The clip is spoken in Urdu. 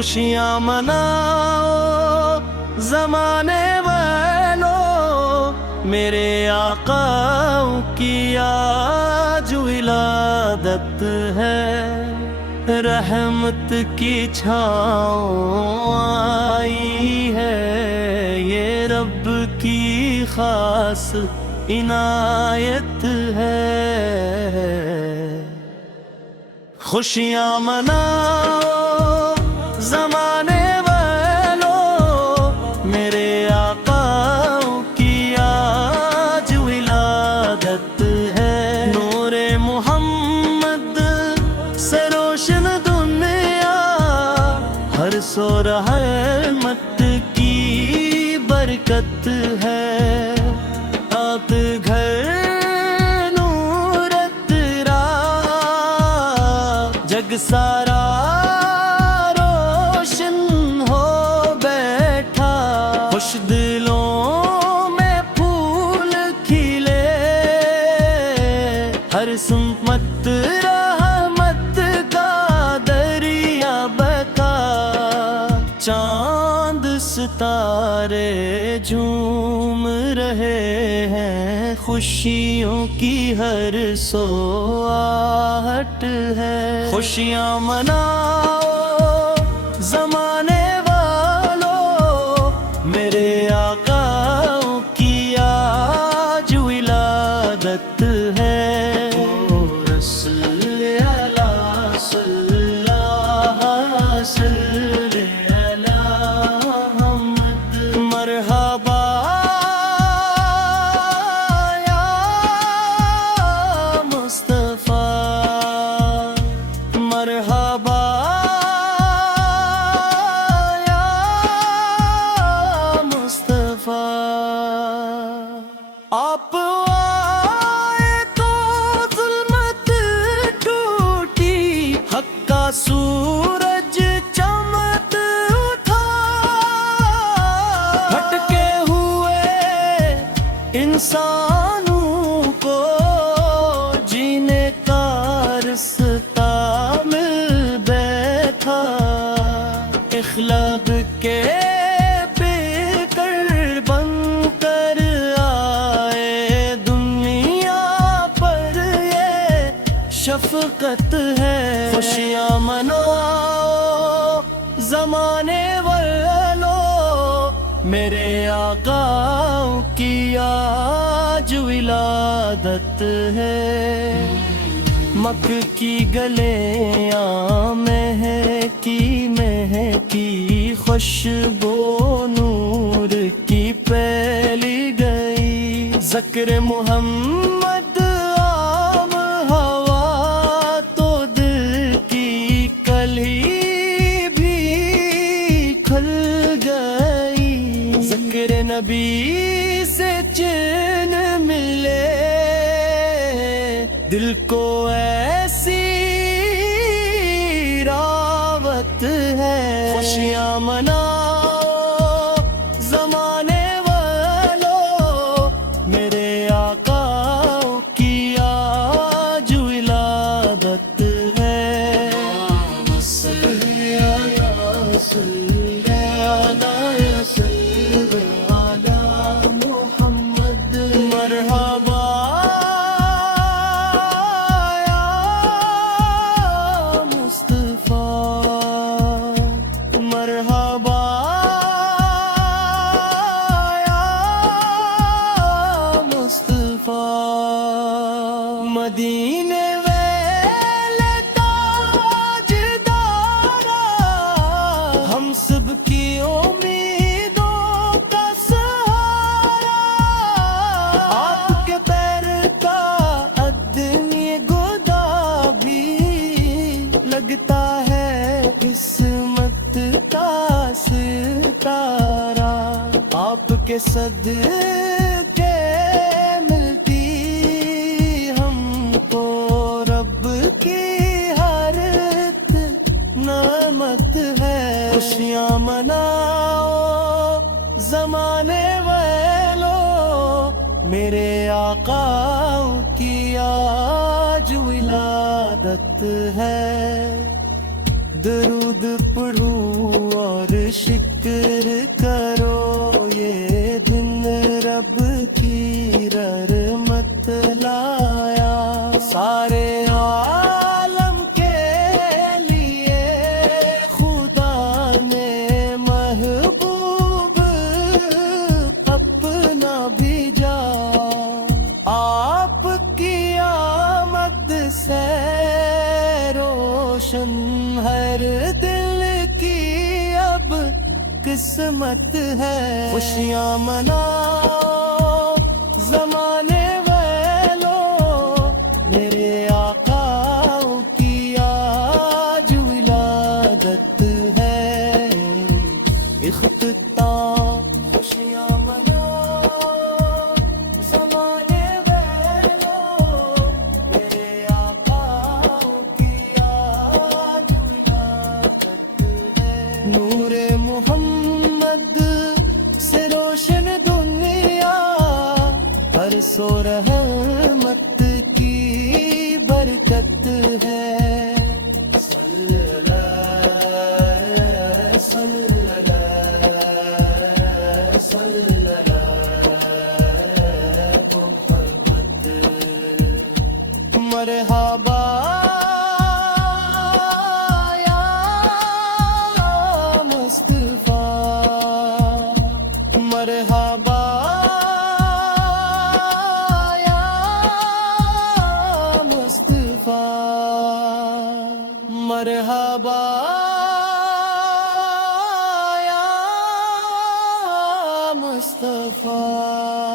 خوشیاں مناؤ زمانے والوں، میرے آقا کی آج ولادت ہے، رحمت کی چھاؤں آئی ہے، یہ رب کی خاص عنایت ہے۔ خوشیاں مناؤ زمانے والوں، میرے آقا کی آج ولادت ہے، نور محمد سے روشن دنیا، ہر سو رحمت کی برکت ہے، آپ گھر نور تیرا، جگ سارا روشن ہو بیٹھا، خوش دلوں میں پھول کھلے، ہر سمت رحمت کا دریا بہتا، چاند ستارے جھوم رہے ہیں، خوشیوں کی ہر سو آہٹ ہے۔ خوشیاں مناؤ زمانے والوں، میرے آقا کی آج ولادت ہے، رسول اللہ صلی اللہ صلی اللہ محمد، مرحبا یا مصطفیٰ، مرحبا یا مصطفیٰ، آپ آئے تو ظلمت ٹوٹی، حق کا سورج چمک اٹھا، بھٹکے ہوئے انسانوں کو جینے کا رستہ مل بیٹھا، اخلاق کے پیکر بن کر آئے، دنیا پر یہ شفقت ہے۔ خوشیاں مناؤ زمانے والوں، میرے آقا کی آج ولادت ہے، مکہ کی گلیاں مہکی مہکی، خوشبو نور کی پھیلی گئی، ذکر محمد عام ہوا تو دل کی کلی بھی کھل گئی، ذکر نبی سے چین ملے، دل کو ایسی راوت ہے۔ خوشیاں مناؤ زمانے والوں، میرے آقا کی آج ولادت ہے، صلی اللہ صلی اللہ صلی اللہ محمد، مرحبا مدینے والے تاجدارا، ہم سب کی امیدوں کا سہارا، آپ کے پیر کا ادنی گدا بھی لگتا ہے قسمت کا ستارہ، آپ کے صدقے خوشیاں مناؤ زمانے والوں، میرے آقا کی آج ولادت ہے، درود پڑھو شکر کرو یہ دن رب کی رحمت لایا سارے عالم کے لیے خدا نے محبوب اپنا بھیجا آپ کی آمد سے روشن ہر دل کی اب قسمت ہے خوشیاں مناؤ زمانے والو میرے آقا کی آج ولادت ہے اختتام خوشیاں مناؤ زمانے والو میرے آقا کی آج ولادت ہے نور محمد سے روشن دنیا ہر سو رحمت کی برکت ہے صلی اللہ صلی اللہ صلی اللہ محمد مرحبا مرحبا یا مصطفیٰ مرحبا یا مصطفیٰ